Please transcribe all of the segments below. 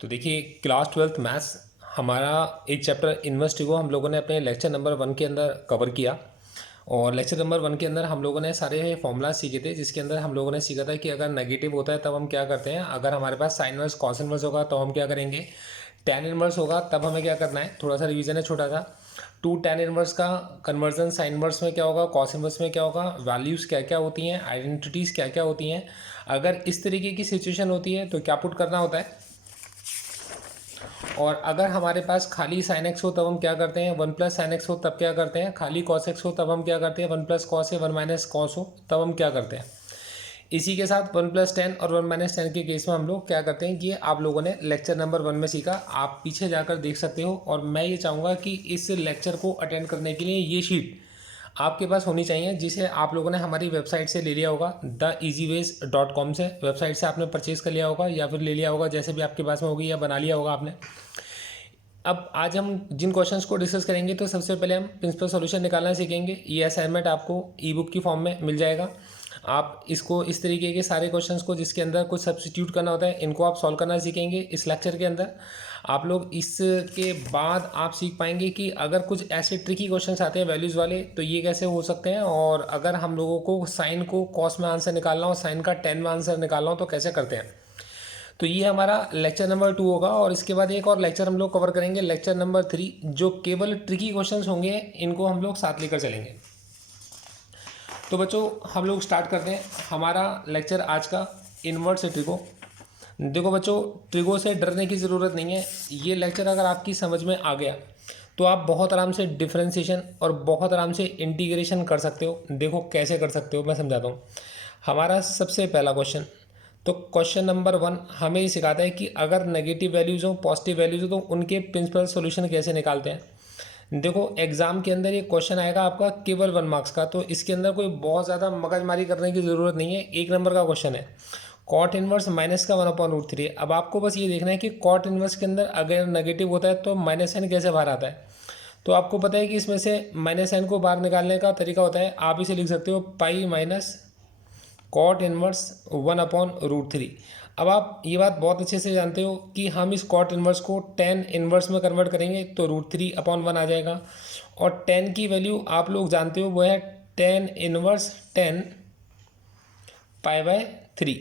तो देखिए class 12th maths हमारा एक चैप्टर इन्वर्स को हम लोगों ने अपने लेक्चर नंबर 1 के अंदर कवर किया। और लेक्चर नंबर 1 के अंदर हम लोगों ने सारे फॉर्मूला सीखे थे, जिसके अंदर हम लोगों ने सीखा था कि अगर नेगेटिव होता है तब हम क्या करते हैं, अगर हमारे पास साइन इनवर्स कॉस इनवर्स होगा तो हम क्या करेंगे, tan इनवर्स होगा तब हमें क्या करना है। थोड़ा सा रिवीजन है छोटा सा। टू tan इनवर्स का कन्वर्जन साइन इनवर्स में क्या होगा, कॉस इनवर्स में क्या होगा, वैल्यूज़ क्या क्या होती हैं, आइडेंटिटीज़ क्या क्या होती हैं। अगर इस तरीके की सिचुएशन होती है तो क्या पुट करना होता है। और अगर हमारे पास खाली साइन एक्स हो तब हम क्या करते हैं, 1 + साइन एक्स हो तब क्या करते हैं, खाली कॉस एक्स हो तब हम क्या करते हैं, 1 + कॉस है 1 - कॉस हो तब हम क्या करते हैं। इसी के साथ 1 + tan और 1 - tan के केस में हम लोग क्या करते हैं कि आप लोगों ने लेक्चर नंबर 1 में सीखा, आप पीछे जाकर देख सकते हो। और मैं ये चाहूँगा कि इस लेक्चर को अटेंड करने के लिए ये शीट आपके पास होनी चाहिए, जिसे आप लोगों ने हमारी वेबसाइट से ले लिया होगा, theeasyways.com से। वेबसाइट से आपने परचेज़ कर लिया होगा या फिर ले लिया होगा, जैसे भी आपके पास में होगी, या बना लिया होगा आपने। अब आज हम जिन क्वेश्चंस को डिस्कस करेंगे, तो सबसे पहले हम प्रिंसिपल सॉल्यूशन निकालना सीखेंगे। ये असाइनमेंट आपको ई बुक की फॉर्म में मिल जाएगा। आप इसको इस तरीके के सारे क्वेश्चंस को जिसके अंदर कुछ सब्स्टिट्यूट करना होता है, इनको आप सॉल्व करना सीखेंगे इस लेक्चर के अंदर। आप लोग इसके बाद आप सीख पाएंगे कि अगर कुछ ऐसे ट्रिकी क्वेश्चंस आते हैं वैल्यूज़ वाले, तो ये कैसे हो सकते हैं। और अगर हम लोगों को साइन को कॉस में आंसर निकालना हो, साइन का टेन में आंसर निकालना हो, तो कैसे करते हैं। तो ये हमारा लेक्चर नंबर 2 होगा। और इसके बाद एक और लेक्चर हम लोग कवर करेंगे, लेक्चर नंबर 3, जो केवल ट्रिकी क्वेश्चंस होंगे, इनको हम लोग साथ लेकर चलेंगे। तो बच्चों हम लोग स्टार्ट करते हैं हमारा लेक्चर आज का, इन्वर्स ट्रिगो। देखो बच्चों, ट्रिगो से डरने की ज़रूरत नहीं है। ये लेक्चर अगर आपकी समझ में आ गया तो आप बहुत आराम से डिफरेंशिएशन और बहुत आराम से इंटीग्रेशन कर सकते हो। देखो कैसे कर सकते हो, मैं समझाता हूँ। हमारा सबसे पहला क्वेश्चन, तो क्वेश्चन नंबर 1 हमें ये सिखाता है कि अगर नेगेटिव वैल्यूज़ हो पॉजिटिव वैल्यूज़ हो तो उनके प्रिंसिपल सॉल्यूशन कैसे निकालते हैं। देखो एग्जाम के अंदर ये क्वेश्चन आएगा आपका केवल 1 मार्क्स का, तो इसके अंदर कोई बहुत ज़्यादा मगजमारी करने की ज़रूरत नहीं है। 1 नंबर का क्वेश्चन है, कॉट इनवर्स माइनस का 1/√3। अब आपको बस ये देखना है कि कॉट इनवर्स के अंदर अगर नेगेटिव होता है तो -n कैसे बाहर आता है। तो आपको पता है कि इसमें से -n को बाहर निकालने का तरीका होता है, आप इसे लिख सकते हो पाई माइनस कॉट इनवर्स 1/√3। अब आप ये बात बहुत अच्छे से जानते हो कि हम इस कॉट इनवर्स को tan इनवर्स में कन्वर्ट करेंगे तो √3/1 आ जाएगा। और tan की वैल्यू आप लोग जानते हो, वो है tan इनवर्स 10 π/3।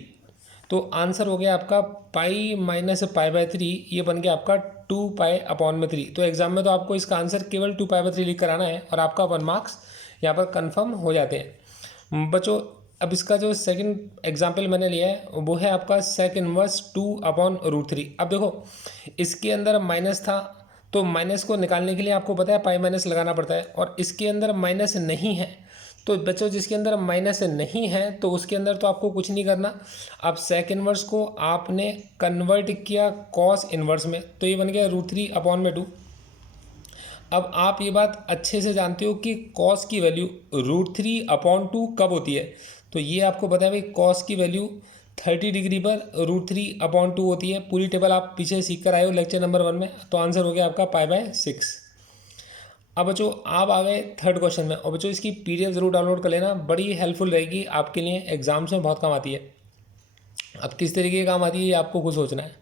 तो आंसर हो गया आपका पाई माइनस π/3, ये बन गया आपका 2π/3। तो एग्जाम में तो आपको इसका आंसर केवल 2π/3 लिख कर आना है और आपका 1 मार्क्स यहाँ पर कंफर्म हो जाते हैं बच्चों। अब इसका जो सेकंड एग्जाम्पल मैंने लिया है वो है आपका सेक इनवर्स 2/√3। अब देखो इसके अंदर माइनस था, तो माइनस को निकालने के लिए आपको पता है पाई माइनस लगाना पड़ता है, और इसके अंदर माइनस नहीं है। तो बच्चों जिसके अंदर माइनस नहीं है तो उसके अंदर तो आपको कुछ नहीं करना। अब सेक इनवर्स को आपने कन्वर्ट किया कॉस इनवर्स में, तो ये बन गया √3/2। अब आप ये बात अच्छे से जानते हो कि कॉस की वैल्यू √3/2 कब होती है। तो ये आपको पता है भाई, कॉस की वैल्यू 30 डिग्री पर √3/2 होती है। पूरी टेबल आप पीछे सीख कर आए हो लेक्चर नंबर 1 में। तो आंसर हो गया आपका π/6। अब बच्चों आप आ गए थर्ड क्वेश्चन में, और बच्चों इसकी PDF ज़रूर डाउनलोड कर लेना, बड़ी हेल्पफुल रहेगी आपके लिए, एग्जाम्स में बहुत काम आती है। अब किस तरीके की काम आती है ये आपको खुद सोचना है।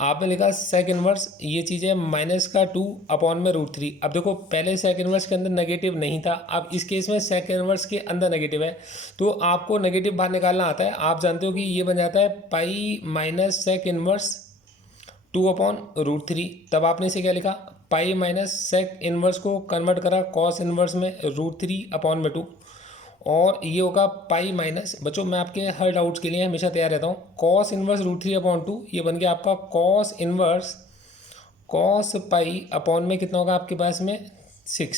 आपने लिखा सेक इनवर्स, ये चीज़ है -2/√3। अब देखो पहले सेक इनवर्स के अंदर नेगेटिव नहीं था, अब इस केस में सेक इनवर्स के अंदर नेगेटिव है, तो आपको नेगेटिव बाहर निकालना आता है। आप जानते हो कि ये बन जाता है पाई माइनस सेक इनवर्स 2/√3। तब आपने इसे क्या लिखा, पाई माइनस सेक इनवर्स को कन्वर्ट करा कॉस इनवर्स में √3/2, और ये होगा पाई माइनस, बच्चों मैं आपके हर डाउट्स के लिए हमेशा तैयार रहता हूँ, कॉस इनवर्स √3/2, ये बन गया आपका कॉस इनवर्स कॉस पाई में कितना होगा आपके पास में 6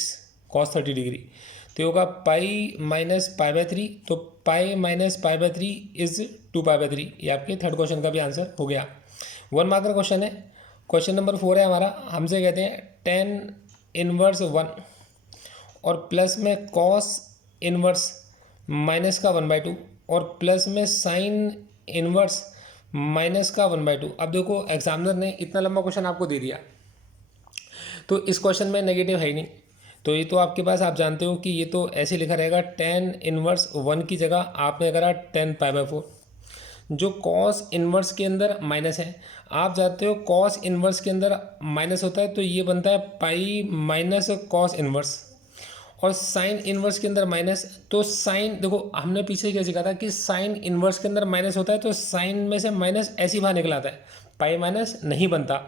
कॉस 30 डिग्री, तो ये होगा पाई माइनस π/3। तो पाई माइनस π/3 इज 2π/3। ये आपके थर्ड क्वेश्चन का भी आंसर हो गया। 1 मार्क का क्वेश्चन है। क्वेश्चन नंबर 4 है हमारा, हमसे कहते हैं tan इनवर्स 1 और प्लस में कॉस इनवर्स माइनस का 1/2 और प्लस में साइन इनवर्स माइनस का 1/2। अब देखो एग्जामिनर ने इतना लंबा क्वेश्चन आपको दे दिया, तो इस क्वेश्चन में नेगेटिव है ही नहीं, तो ये तो आपके पास आप जानते हो कि ये तो ऐसे लिखा रहेगा tan इनवर्स 1 की जगह आपने करा tan π/4। जो कॉस इन्वर्स के अंदर माइनस है, आप जानते हो कॉस इन्वर्स के अंदर माइनस होता है तो ये बनता है पाई माइनस कॉस इन्वर्स, और साइन इन्वर्स के अंदर माइनस, तो साइन देखो हमने पीछे क्या सीखा था कि साइन इन्वर्स के अंदर माइनस होता है तो साइन में से माइनस ऐसी बाहर निकल आता है, पाई माइनस नहीं बनता,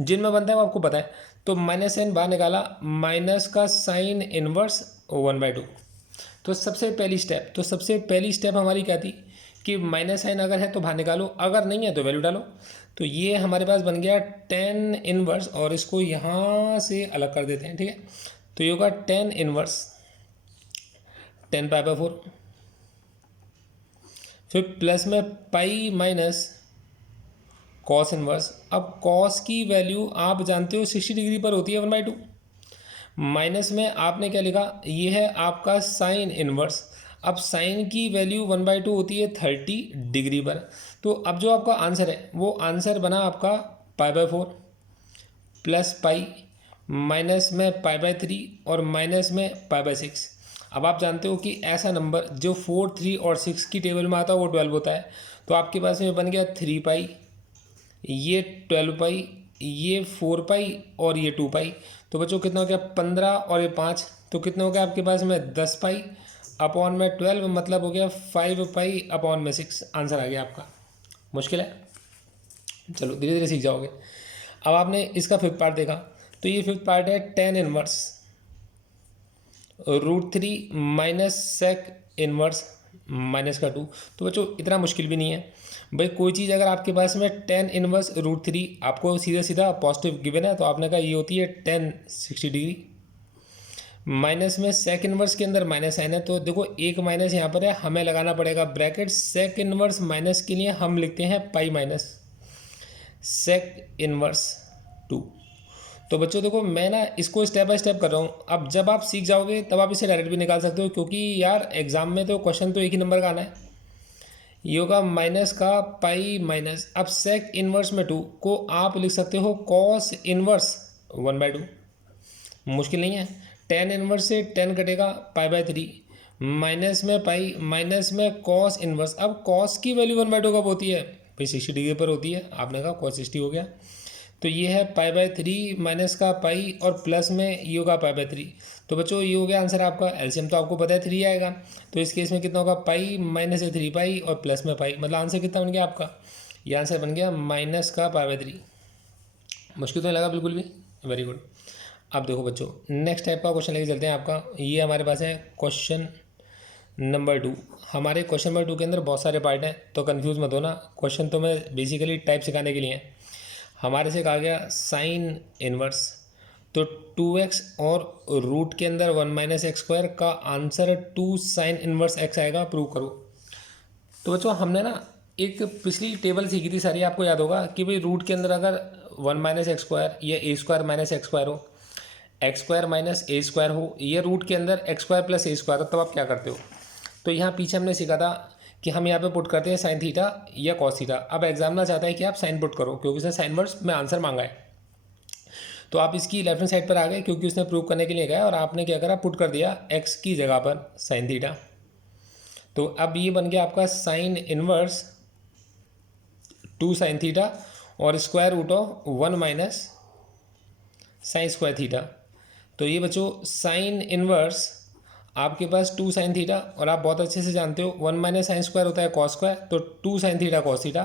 जिनमें बनता है वो आपको पता है। तो माइनस साइन बाहर निकाला, माइनस का साइन इन्वर्स 1/2। तो सबसे पहली स्टेप हमारी क्या थी कि माइनस साइन अगर है तो बाहर निकालो, अगर नहीं है तो वैल्यू डालो। तो ये हमारे पास बन गया टेन इन्वर्स, और इसको यहाँ से अलग कर देते हैं, ठीक है। तो ये होगा टेन इन्वर्स 10π/4, फिर प्लस में पाई माइनस कॉस इन्वर्स। अब कॉस की वैल्यू आप जानते हो 60 डिग्री पर होती है 1/2, माइनस में आपने क्या लिखा, ये है आपका साइन इन्वर्स। अब साइन की वैल्यू 1/2 होती है 30 डिग्री पर। तो अब जो आपका आंसर है वो आंसर बना आपका π/4 प्लस पाई, माइनस में π/3 और माइनस में π/6। अब आप जानते हो कि ऐसा नंबर जो 4, 3 और 6 की टेबल में आता है वो 12 होता है। तो आपके पास में बन गया 3 पाई, ये 12 पाई, ये 4 पाई और ये 2 पाई। तो बच्चों कितना हो गया 15 और ये 5, तो कितना हो गया आपके पास में 10 पाई अपॉन में 12, मतलब हो गया 5 पाई अपॉन में 6। आंसर आ गया आपका। मुश्किल है, चलो धीरे धीरे सीख जाओगे। अब आपने इसका फिफ्थ पार्ट देखा, तो ये फिफ्थ पार्ट है tan inverse √3 minus sec inverse minus का 2। तो बच्चों इतना मुश्किल भी नहीं है भाई, कोई चीज़ अगर आपके पास में टेन इनवर्स √3 आपको सीधा सीधा पॉजिटिव गिवन है तो आपने कहा ये होती है 1060 डिग्री। माइनस में सेक इनवर्स के अंदर माइनस साइन है, तो देखो एक माइनस यहाँ पर है, हमें लगाना पड़ेगा ब्रैकेट। सेक इनवर्स माइनस के लिए हम लिखते हैं पाई माइनस सेक इनवर्स 2। तो बच्चों देखो मैं ना इसको स्टेप बाय स्टेप कर रहा हूँ, अब जब आप सीख जाओगे तब आप इसे डायरेक्ट भी निकाल सकते हो, क्योंकि यार एग्जाम में तो क्वेश्चन तो एक ही नंबर का आना है। ये होगा माइनस का पाई माइनस, अब सेक इनवर्स में 2 को आप लिख सकते हो कॉस इनवर्स 1/2। मुश्किल नहीं है, टेन इनवर्स से 10 कटेगा π/3, माइनस में पाई माइनस में कॉस इनवर्स। अब कॉस की वैल्यू 1/2 कब होती है भाई 60 डिग्री पर होती है, आपने कहा कॉस 60 हो गया। तो ये है π/3 माइनस का पाई और प्लस में ये होगा π/3। तो बच्चों ये हो गया आंसर आपका। एलसीएम तो आपको पता है 3 आएगा, तो इस केस में कितना होगा पाई माइनस है 3 पाई और प्लस में पाई, मतलब आंसर कितना बन गया आपका, ये आंसर बन गया माइनस का π/3। मुश्किल तो नहीं लगा बिल्कुल भी, वेरी गुड। अब देखो बच्चों नेक्स्ट टाइप का क्वेश्चन लेके चलते हैं आपका। ये हमारे पास है क्वेश्चन नंबर 2। हमारे क्वेश्चन नंबर 2 के अंदर बहुत सारे पार्ट हैं, तो कंफ्यूज मत होना, क्वेश्चन तो मैं बेसिकली टाइप सिखाने के लिए है। हमारे से कहा गया साइन इनवर्स, तो 2x और रूट के अंदर 1 - x² का आंसर 2 साइन इनवर्स x आएगा, प्रूव करो। तो बच्चों हमने ना एक पिछली टेबल सीखी थी सारी, आपको याद होगा कि भाई रूट के अंदर अगर 1 - x² या a² - x² हो, x² - a² हो, ये रूट के अंदर x² + a² हो, तब आप क्या करते हो। तो यहाँ पीछे हमने सीखा था कि हम यहाँ पे पुट करते हैं साइन थीटा या कॉस थीटा। अब एग्जामिनर चाहता है कि आप साइन पुट करो, क्योंकि उसने साइन वर्ड्स में आंसर मांगा है। तो आप इसकी लेफ्ट हैंड साइड पर आ गए, क्योंकि उसने प्रूव करने के लिए गया, और आपने क्या करा पुट कर दिया x की जगह पर साइन थीटा। तो अब ये बन गया आपका साइन इनवर्स 2 साइन थीटा और √1 - साइन स्क्वायर थीटा। तो ये बच्चों साइन इनवर्स आपके पास 2 साइन थीटा, और आप बहुत अच्छे से जानते हो 1 - साइन स्क्वायर होता है कॉस स्क्वायर, तो 2 साइन थीटा कॉस थीटा,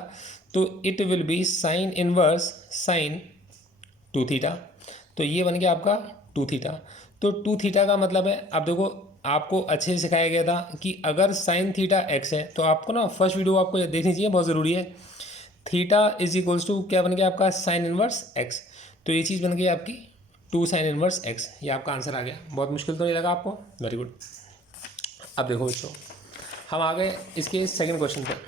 तो it will be sign inverse sine 2 theta. तो ये बन गया आपका 2 थीटा। तो 2 थीटा का मतलब है, अब देखो आपको अच्छे से सिखाया गया था कि अगर साइन थीटा x है तो आपको ना फर्स्ट वीडियो आपको देखनी चाहिए, बहुत ज़रूरी है। थीटा = क्या बन गया आपका साइन इनवर्स x, तो ये चीज़ बन गई आपकी 2 साइन इनवर्स x। ये आपका आंसर आ गया। बहुत मुश्किल तो नहीं लगा आपको, वेरी गुड। अब देखो बच्चों हम आ गए इसके सेकंड क्वेश्चन पर।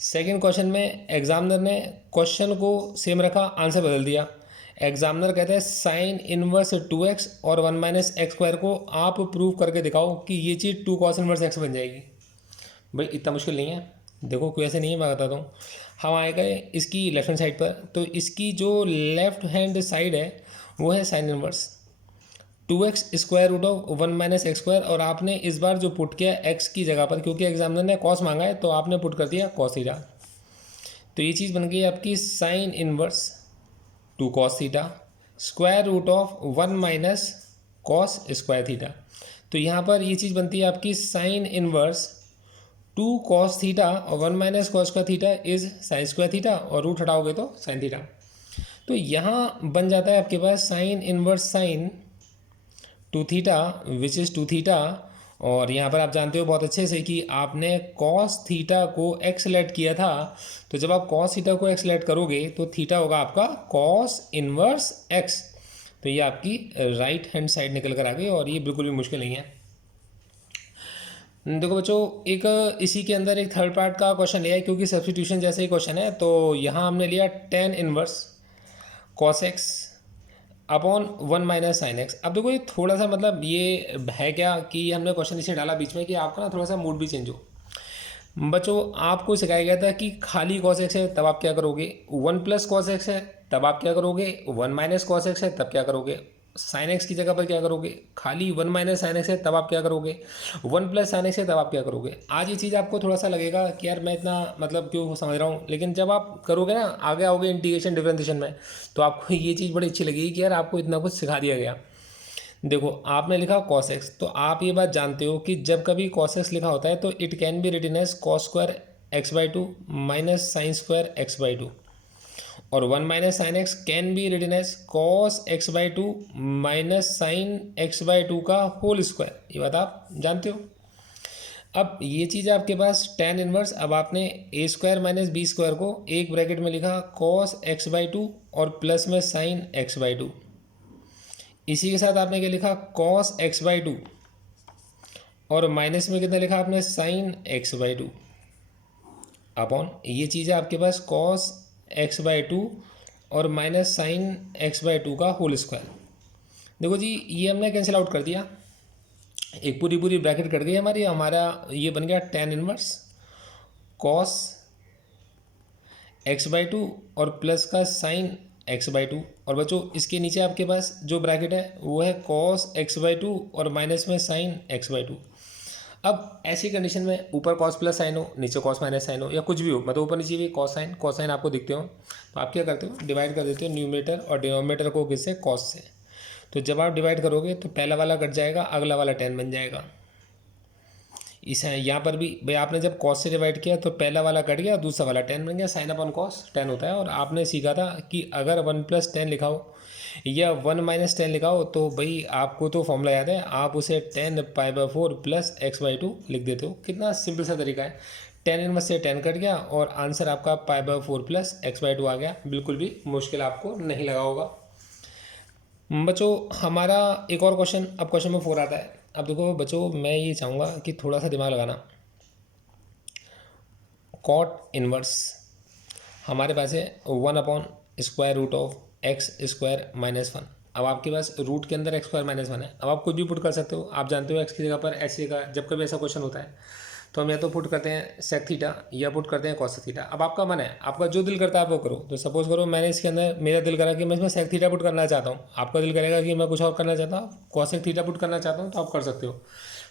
सेकंड क्वेश्चन में एग्जामिनर ने क्वेश्चन को सेम रखा, आंसर बदल दिया। एग्जामिनर कहते हैं साइन इनवर्स 2x और 1 - x² को आप प्रूव करके दिखाओ कि ये चीज़ 2 cos इनवर्स x बन जाएगी। भाई इतना मुश्किल नहीं है, देखो कोई ऐसे नहीं है, मैं बताता हूँ। हम आए गए इसकी लेफ्ट हैंड साइड पर, तो इसकी जो लेफ्ट हैंड साइड है वो है sine inverse 2x square root of 1 minus x square, और आपने इस बार जो पुट किया x की जगह पर, क्योंकि एग्जामिनर ने कॉस मांगा है तो आपने पुट कर दिया कॉस थीटा। तो ये चीज़ बन गई आपकी sine inverse 2 cos theta square root of 1 minus cos square theta. तो यहाँ पर ये चीज़ बनती है आपकी साइन इनवर्स 2 कॉस थीटा और 1 minus cos square theta is sine square theta, और रूट हटाओगे तो साइन थीटा। तो यहाँ बन जाता है आपके पास sine inverse sine 2 theta which is 2 theta, और यहाँ पर आप जानते हो बहुत अच्छे से कि आपने कॉस थीटा को एक्स सेलेक्ट किया था। तो जब आप कॉस थीटा को एक्स सेलेक्ट करोगे तो थीटा होगा आपका कॉस इनवर्स एक्स। तो ये आपकी राइट हैंड साइड निकल कर आ गई, और ये बिल्कुल भी मुश्किल नहीं है। देखो बच्चों, एक इसी के अंदर एक थर्ड पार्ट का क्वेश्चन लिया है, क्योंकि सब्स्टिट्यूशन जैसे ही क्वेश्चन है। तो यहाँ हमने लिया tan inverse cos x upon 1 minus sine x. अब देखो ये थोड़ा सा मतलब ये है क्या कि हमने क्वेश्चन इसे डाला बीच में कि आपका ना थोड़ा सा मूड भी चेंज हो। बच्चों आपको सिखाया गया था कि खाली कॉस एक्स है तब आप क्या करोगे, 1 प्लस कॉस एक्स है तब आप क्या करोगे, 1 माइनस कॉस एक्स है तब क्या करोगे, साइन एक्स की जगह पर क्या करोगे, खाली 1 माइनस साइन एक्स है तब आप क्या करोगे, 1 प्लस साइन एक्स है तब आप क्या करोगे। आज ये चीज़ आपको थोड़ा सा लगेगा कि यार मैं इतना मतलब क्यों समझ रहा हूँ, लेकिन जब आप करोगे ना आगे आओगे इंटीग्रेशन डिफरेंशिएशन में, तो आपको ये चीज़ बड़ी अच्छी लगेगी कि यार आपको इतना कुछ सिखा दिया गया। देखो आपने लिखा कॉस एक्स, तो आप ये बात जानते हो कि जब कभी कॉस एक्स लिखा होता है तो it can be written as cos square x by two minus sine square x by two, और 1 minus sine x can be written as cos x by two minus sine x by two का whole square. ये बात आप जानते हो। अब ये चीज़ आपके पास टेन इनवर्स, अब आपने ए स्क्वायर माइनस बी स्क्वायर को एक ब्रैकेट में लिखा कॉस एक्स बाई टू और प्लस में साइन एक्स बाई टू। इसी के साथ आपने क्या लिखा कॉस एक्स बाई टू और माइनस में कितना लिखा आपने sign x by two upon ये चीज़ है आपके पास कॉस एक्स बाई टू और minus sine x by two का होल स्क्वायर। देखो जी ये हमने कैंसिल आउट कर दिया, एक पूरी पूरी ब्रैकेट कट गई हमारी, हमारा ये बन गया tan inverse cos x by two और प्लस का साइन एक्स बाई टू, और बच्चों इसके नीचे आपके पास जो ब्रैकेट है वो है कॉस एक्स बाई टू और माइनस में साइन एक्स बाई टू। अब ऐसी कंडीशन में ऊपर कॉस प्लस साइन हो, नीचे कॉस माइनस साइन हो, या कुछ भी हो, मतलब ऊपर नीचे भी कॉस साइन आपको दिखते हो, तो आप क्या करते हो डिवाइड कर देते हो न्यूमरेटर और डिनोमिनेटर को किससे, कॉस से। तो जब आप डिवाइड करोगे तो पहला वाला कट जाएगा, अगला वाला 10 बन जाएगा। इस यहाँ पर भी भाई आपने जब कॉस से डिवाइड किया तो पहला वाला कट गया, दूसरा वाला 10 बन गया, साइन अपॉन कॉस 10 होता है। और आपने सीखा था कि अगर 1 प्लस 10 लिखा हो या 1 माइनस 10 लिखा हो तो भाई आपको तो फॉर्मूला याद है, आप उसे 10 pi by 4 plus x by 2 लिख देते हो। कितना सिंपल सा तरीका है, 10 इनवर्स से 10 कट गया और आंसर आपका pi by 4 plus x by 2 आ गया। बिल्कुल भी मुश्किल आपको नहीं लगा होगा। बच्चों हमारा एक और क्वेश्चन, अब क्वेश्चन नंबर 4 आता है। अब देखो बच्चों मैं ये चाहूँगा कि थोड़ा सा दिमाग लगाना। कॉट इनवर्स हमारे पास है 1 upon square root of x square minus 1। अब आपके पास रूट के अंदर एक्स स्क्वायर माइनस 1 है। अब आप कुछ भी पुट कर सकते हो, आप जानते हो एक्स की जगह पर ऐसे का जब कभी ऐसा क्वेश्चन होता है तो हम या तो पुट करते हैं सेक थीटा या पुट करते हैं कॉस थीटा। अब आपका मन है, आपका जो दिल करता है आप वो करो। तो सपोज करो मैंने इसके अंदर मेरा दिल करा कि मैं इसमें सेक थीटा पुट करना चाहता हूँ, आपका दिल करेगा कि मैं कुछ और करना चाहता हूँ, कॉसेक थीटा पुट करना चाहता हूँ, तो आप कर सकते हो।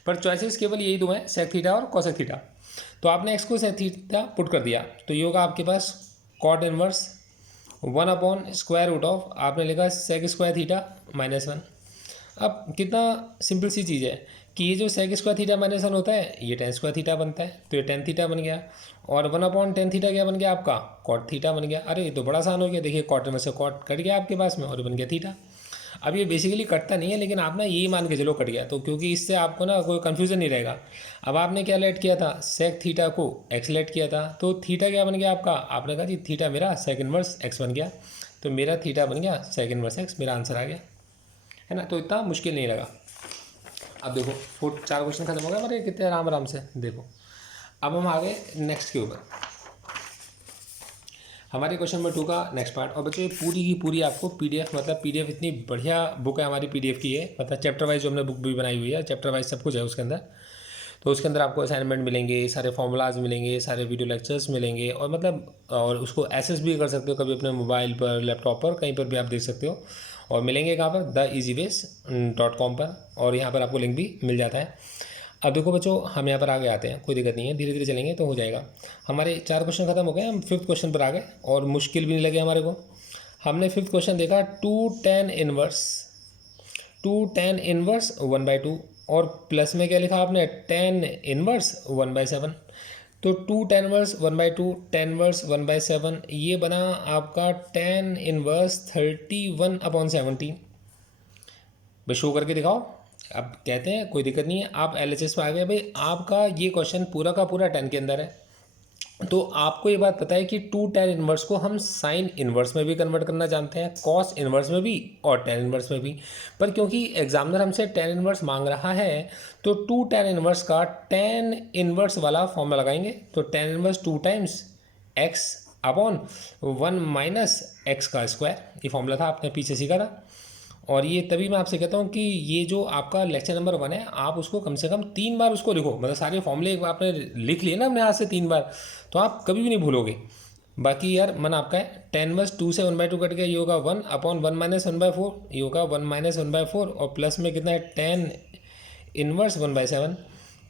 पर चॉइसेस केवल यही दो हैं, सेक थीटा और कॉसेक थीटा। तो आपने एक्स को सेक थीटा पुट कर दिया तो ये होगा आपके पास cot inverse 1 upon square root of आपने लिखा सेक स्क्वायर थीटा माइनस 1। अब कितना सिंपल सी चीज़ है कि ये जो सेक स्क्वायर थीटा माइनस 1 होता है ये टेन स्क्वायर थीटा बनता है, तो ये टेन थीटा बन गया, और 1 अपॉन टेन थीटा क्या बन गया आपका कॉट थीटा बन गया। अरे ये तो बड़ा आसान हो गया, देखिए कॉट में से कॉट कट गया आपके पास में और बन गया थीटा। अब ये बेसिकली कटता नहीं है, लेकिन आप ना यही मान के चलो कट गया, तो क्योंकि इससे आपको ना कोई कन्फ्यूज़न नहीं रहेगा। अब आपने क्या लेट किया था, सेक थीटा को एक्स लेट किया था, तो थीटा क्या बन गया आपका, आपने कहा जी थीटा मेरा सेक इनवर्स एक्स बन गया, तो मेरा थीटा बन गया सेक इनवर्स एक्स, मेरा आंसर आ गया, है ना। तो इतना मुश्किल नहीं लगा। अब देखो 4 क्वेश्चन खत्म हो गए हमारे कितने आराम से। देखो अब हम आ गए नेक्स्ट के ऊपर, हमारे क्वेश्चन नंबर 2 का नेक्स्ट पार्ट। और बच्चों ये पूरी की पूरी आपको पीडीएफ, मतलब पीडीएफ इतनी बढ़िया बुक है हमारी पीडीएफ की है, मतलब चैप्टर वाइज जो हमने बुक भी बनाई हुई है, चैप्टर वाइज सब कुछ है उसके अंदर। तो उसके अंदर आपको असाइनमेंट मिलेंगे, सारे फॉर्मूलाज मिलेंगे, सारे वीडियो लेक्चर्स मिलेंगे, और उसको एक्सेस भी कर सकते हो कभी अपने मोबाइल पर, लैपटॉप पर, कहीं पर भी आप देख सकते हो। और मिलेंगे कहाँ पर, theeasyways.com पर, और यहाँ पर आपको लिंक भी मिल जाता है। अब देखो बच्चों, हम यहाँ पर आगे आते हैं, कोई दिक्कत नहीं है, धीरे धीरे चलेंगे तो हो जाएगा। हमारे 4 क्वेश्चन खत्म हो गए, हम 5th क्वेश्चन पर आ गए और मुश्किल भी नहीं लगे हमारे को। हमने 5th क्वेश्चन देखा 2 tan इनवर्स 1/2, और प्लस में क्या लिखा आपने, tan इनवर्स 1/7। तो 2 tan इनवर्स 1/2, tan इनवर्स 1/7, ये बना आपका tan इनवर्स 31/17। भाई शो करके दिखाओ। अब कहते हैं कोई दिक्कत नहीं है, आप LHS में आ गए। भाई आपका ये क्वेश्चन पूरा का पूरा 10 के अंदर है, तो आपको ये बात पता है कि 2 tan इनवर्स को हम साइन इनवर्स में भी कन्वर्ट करना जानते हैं, कॉस इनवर्स में भी और tan इनवर्स में भी। पर क्योंकि एग्जामिनर हमसे tan इनवर्स मांग रहा है, तो 2 tan इनवर्स का tan इनवर्स वाला फॉर्मूला लगाएंगे। तो tan inverse 2 times x upon 1 minus x का स्क्वायर, ये फॉर्मूला था, आपने पीछे सीखा था। और ये तभी मैं आपसे कहता हूँ कि ये जो आपका लेक्चर नंबर 1 है, आप उसको कम से कम 3 बार उसको लिखो, मतलब सारे फॉर्मूले एक बार आपने लिख लिए ना अपने हाथ से 3 बार, तो आप कभी भी नहीं भूलोगे। बाकी यार मन आपका है। tan इनवर्स 2 से 1/2 कट गया, ये होगा 1 अपॉन 1 माइनस 1/4, ये होगा 1 माइनस 1/4, और प्लस में कितना है tan इनवर्स 1/7।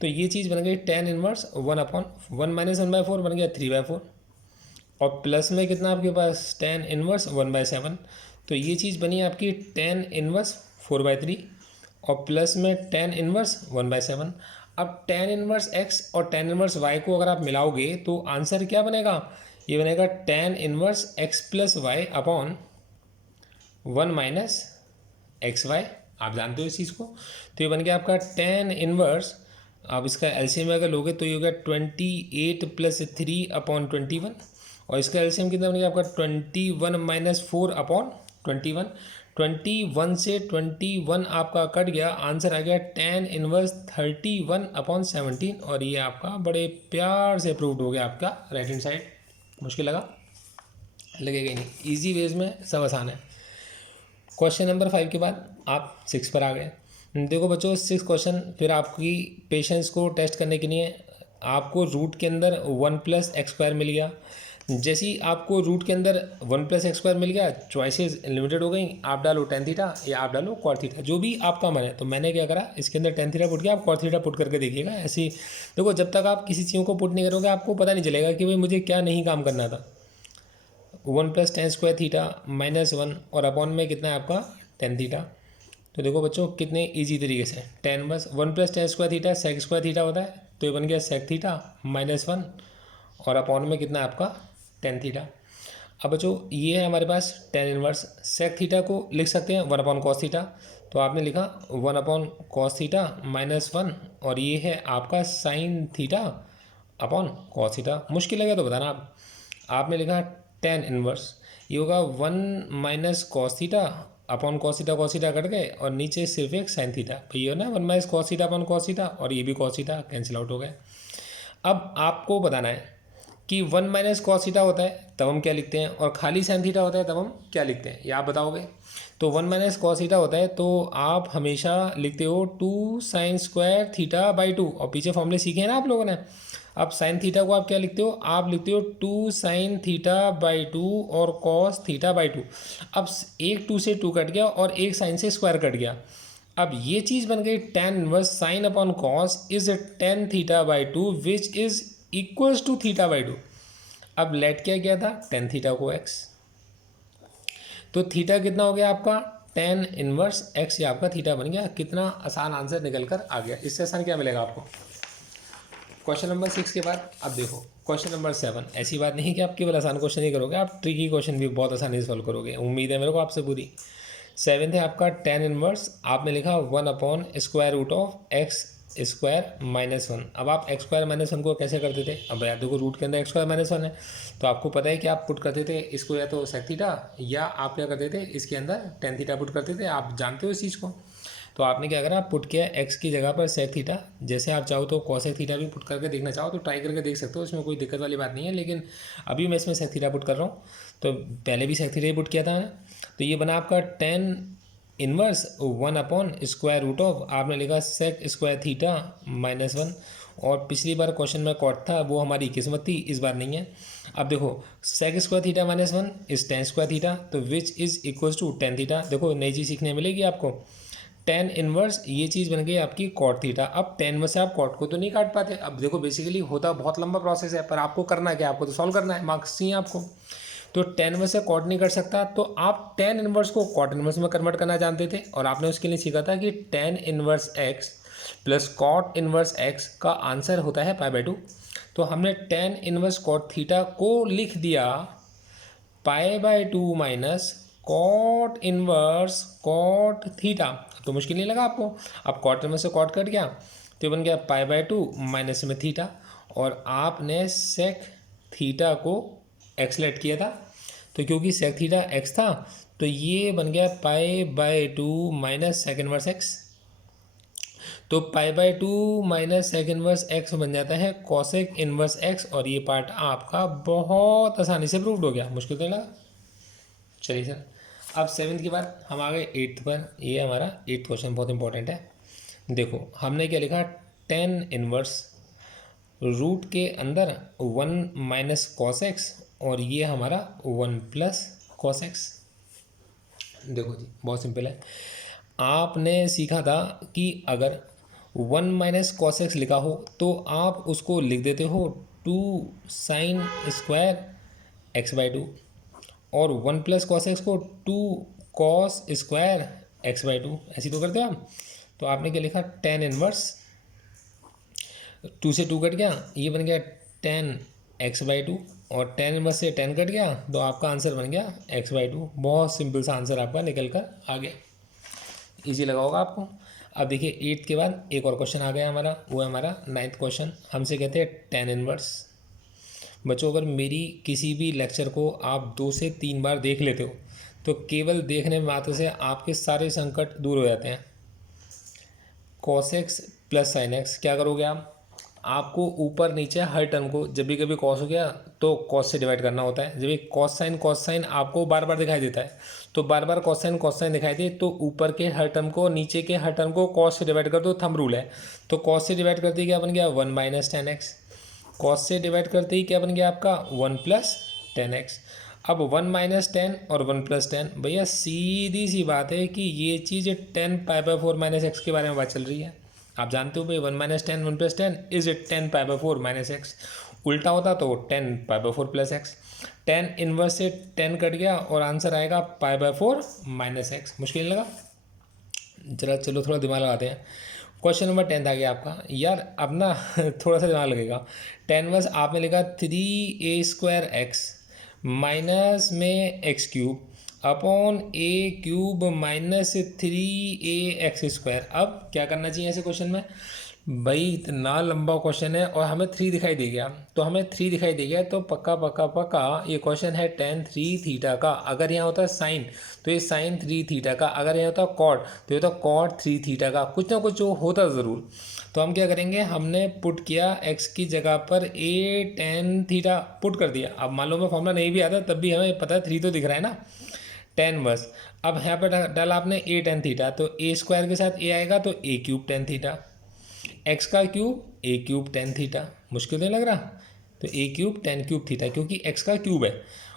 तो ये चीज़ बन गई tan इनवर्स 1 अपॉन 1 माइनस 1/4 बन गया 3/4, और प्लस में कितना आपके पास tan इनवर्स 1/7। तो ये चीज़ बनी आपकी tan इनवर्स 4/3, और प्लस में tan इनवर्स 1/7। अब tan इनवर्स x और tan इनवर्स y को अगर आप मिलाओगे तो आंसर क्या बनेगा, ये बनेगा tan inverse x plus y upon 1 minus x y. आप जानते हो इस चीज़ को। तो ये बन गया आपका tan इनवर्स, आप इसका एलसीएम अगर लोगे तो ये हो गया 28 प्लस 3 अपॉन 21, और इसका एलसीएम कितना बन गया आपका 21 माइनस 4 अपॉन 21। 21 से 21 आपका कट गया, आंसर आ गया tan इनवर्स 31/17, और ये आपका बड़े प्यार से प्रूव्ड हो गया आपका राइट हैंड साइड। मुश्किल लगा, लगेगा ही नहीं, इजी वेज में सब आसान है। क्वेश्चन नंबर 5 के बाद आप 6 पर आ गए। देखो बच्चों, 6 क्वेश्चन फिर आपकी पेशेंस को टेस्ट करने के लिए आपको रूट के अंदर 1 प्लस एक्स स्क्वायर मिल गया। जैसे ही आपको रूट के अंदर 1 प्लस एक्स स्क्वायर मिल गया, चॉइसेस लिमिटेड हो गई, आप डालो tan थीटा या आप डालो cot थीटा, जो भी आपका मन है। तो मैंने क्या करा, इसके अंदर tan थीटा पुट किया, आप cot थीटा पुट करके देखिएगा। ऐसे ही देखो, जब तक आप किसी चीज़ों को पुट नहीं करोगे आपको पता नहीं चलेगा कि भाई मुझे क्या नहीं काम करना था। 1 plus tan square theta minus 1, और अपॉन में कितना है आपका tan थीटा। तो देखो बच्चों कितने ईजी तरीके से tan बस 1 plus tan square theta sec square theta होता है, तो ये बन गया सेक थीटा माइनस 1, और अपॉन में कितना है आपका tan थीटा। अब बच्चों ये है हमारे पास tan इनवर्स, सेक थीटा को लिख सकते हैं 1 अपॉन कॉस थीटा, तो आपने लिखा 1 अपॉन कॉस थीटा माइनस 1, और ये है आपका sine theta upon cos theta. मुश्किल लगे तो बताना आप। आपने लिखा tan इनवर्स, ये होगा 1 minus cos theta upon cos theta cut गए, और नीचे सिर्फ एक साइन थीटा, तो ये ना 1 minus cos theta upon cos theta, और ये भी कॉस थीटा कैंसिल आउट हो गए। अब आपको बताना है कि 1 माइनस कॉस थीटा होता है तब हम क्या लिखते हैं, और खाली साइन थीटा होता है तब हम क्या लिखते हैं, ये आप बताओगे। तो 1 माइनस कॉस थीटा होता है तो आप हमेशा लिखते हो 2 साइन स्क्वायर थीटा बाई 2, और पीछे फॉर्मूले सीखे हैं ना आप लोगों ने। अब साइन थीटा को आप क्या लिखते हो, आप लिखते हो 2 साइन थीटा बाई 2 और कॉस थीटा बाई 2। अब एक 2 से 2 कट गया और एक साइन से स्क्वायर कट गया। अब ये चीज़ बन गई tan inverse sine upon cos is tan theta by 2 which is equals to theta by 2। अब लेट क्या किया था, tan थीटा को x, तो थीटा कितना हो गया आपका tan इनवर्स x, ये आपका थीटा बन गया। कितना आसान आंसर निकल कर आ गया। इससे आसान क्या मिलेगा आपको। क्वेश्चन नंबर 6 के बाद अब देखो क्वेश्चन नंबर 7। ऐसी बात नहीं कि आप केवल आसान क्वेश्चन ही करोगे, आप ट्रिकी क्वेश्चन भी बहुत आसानी से सॉल्व करोगे, उम्मीद है मेरे को आपसे पूरी। 7th है आपका tan इनवर्स, आपने लिखा 1 upon square root of x square minus 1। अब आप एक्स स्क्वायर माइनस 1 को कैसे करते थे, अब यार देखो रूट के अंदर एक्स स्क्वायर माइनस 1 है, तो आपको पता है कि आप पुट करते थे इसको या तो सेक थीटा, या आप क्या करते थे इसके अंदर tan थीटा पुट करते थे। आप जानते हो इस चीज़ को। तो आपने क्या करा, पुट किया एक्स की जगह पर सेक थीटा। जैसे आप चाहो तो कॉसेक थीटा भी पुट करके देखना चाहो तो ट्राई करके देख सकते हो, इसमें कोई दिक्कत वाली बात नहीं है। लेकिन अभी मैं इसमें सेक थीटा पुट कर रहा हूँ, तो पहले भी सेक थीटा ही पुट किया था। तो ये बना आपका tan inverse 1 upon square root of, आपने लिखा सेक स्क्वायर थीटा माइनस 1, और पिछली बार क्वेश्चन में कॉट था, वो हमारी किस्मत थी, इस बार नहीं है। अब देखो sec square theta minus 1 is tan square theta, तो which is equals to tan theta. देखो नई चीज़ सीखने मिलेगी आपको। टेन इनवर्स ये चीज़ बन गई आपकी कॉट थीटा। अब टेन में से आप कॉट को तो नहीं काट पाते। अब देखो बेसिकली होता बहुत लंबा प्रोसेस है, पर आपको करना क्या, आपको तो सॉल्व करना है, मार्क्स चाहिए आपको। तो टेन में से कॉट नहीं कर सकता, तो आप टेन इनवर्स को कॉट इनवर्स में कन्वर्ट करना जानते थे, और आपने उसके लिए सीखा था कि tan inverse x plus cot inverse x का आंसर होता है पाई बाई टू। तो हमने टेन इनवर्स कॉट थीटा को लिख दिया pi by two minus cot inverse cot theta. तो मुश्किल नहीं लगा आपको। अब कॉट इनवर्स से कॉट कट गया, तो ये बन गया पाई बाई टू माइनस में थीटा, और आपने सेक थीटा को एक्सलेट किया था, तो क्योंकि सेक थीटा एक्स था तो ये बन गया pi by two minus sec inverse X. तो pi by two minus sec inverse X बन जाता है कॉसेक इनवर्स एक्स, और ये पार्ट आपका बहुत आसानी से प्रूव्ड हो गया, मुश्किल तो लगा। चलिए सर, अब सेवन्थ के बाद हम आ गए एट्थ पर। ये हमारा एट्थ क्वेश्चन बहुत इंपॉर्टेंट है। देखो हमने क्या लिखा, टेन इनवर्स रूट के अंदर वन माइनस कॉस एक्स, और ये हमारा वन प्लस कॉस एक्स। देखो जी बहुत सिंपल है। आपने सीखा था कि अगर वन माइनस कॉस एक्स लिखा हो तो आप उसको लिख देते हो two sine square x by two, और वन प्लस कॉस एक्स को two cos square x by two, ऐसी तो करते हो आप। तो आपने क्या लिखा, टेन इनवर्स, टू से टू कट गया, ये बन गया टेन एक्स बाई टू, और टेन इनवर्स से टेन कट गया, तो आपका आंसर बन गया एक्स बाई टू। बहुत सिंपल सा आंसर आपका निकल कर आ गया, ईजी लगा होगा आपको। अब देखिए एट्थ के बाद एक और क्वेश्चन आ गया हमारा, वो है हमारा नाइन्थ क्वेश्चन। हमसे कहते हैं टेन इनवर्स। बच्चों अगर मेरी किसी भी लेक्चर को आप 2 से 3 बार देख लेते हो तो केवल देखने मात्र से आपके सारे संकट दूर हो जाते हैं। Cos x plus sine x, क्या करोगे आप, आपको ऊपर नीचे हर टर्म को, जब भी कभी कॉस हो गया तो कॉस से डिवाइड करना होता है। जब भी कॉस साइन आपको बार बार दिखाई देता है, तो बार बार कॉस साइन दिखाई दे तो ऊपर के हर टर्म को नीचे के हर टर्म को कॉस से डिवाइड कर दो, थंब रूल है। तो कॉस से डिवाइड करते ही क्या बन गया, one minus tan X. Cos से डिवाइड करते ही क्या बन गया आपका, वन प्लस टेन एक्स। अब वन माइनस टेन और वन प्लस टेन, भैया सीधी सी बात है कि ये चीज़ tan pi by four minus X के बारे में बात चल रही है। आप जानते हो भाई one minus ten one plus ten is it ten pi by four minus x. उल्टा होता तो ten pi by four plus x. Ten inverse से टेन कट गया और आंसर आएगा पाई बाई फोर माइनस एक्स। मुश्किल लगा, जरा चलो थोड़ा दिमाग लगाते हैं। क्वेश्चन नंबर 10 आ गया आपका। यार अब ना थोड़ा सा दिमाग लगेगा। टेन वर्स आपने लिखा थ्री ए स्क्वायर एक्स माइनस में एक्स क्यूब अपॉन ए क्यूब माइनस थ्री ए एक्स स्क्वायर। अब क्या करना चाहिए ऐसे क्वेश्चन में, भाई इतना लंबा क्वेश्चन है और हमें थ्री दिखाई दे गया, तो हमें थ्री दिखाई दे गया तो पक्का पक्का पक्का ये क्वेश्चन है टेन थ्री थीटा का। अगर यहाँ होता साइन तो ये साइन थ्री थीटा का, अगर यहाँ होता कॉट तो ये होता कॉट थ्री थीटा का, कुछ ना कुछ जो होता ज़रूर। तो हम क्या करेंगे, हमने पुट किया एक्स की जगह पर ए टेन थीटा पुट कर दिया। अब मान लो मैं फॉर्मूला नहीं भी आता तब भी हमें पता है थ्री तो दिख रहा है ना, टेन बस। अब यहाँ पर डाला आपने ए टेन थीटा, तो ए स्क्वायर के साथ ए आएगा तो ए क्यूब टेन थीटा, एक्स का क्यूब ए क्यूब टेन थीटा। मुश्किल नहीं लग रहा, तो ए क्यूब टेन क्यूब थीटा क्योंकि एक्स का क्यूब है,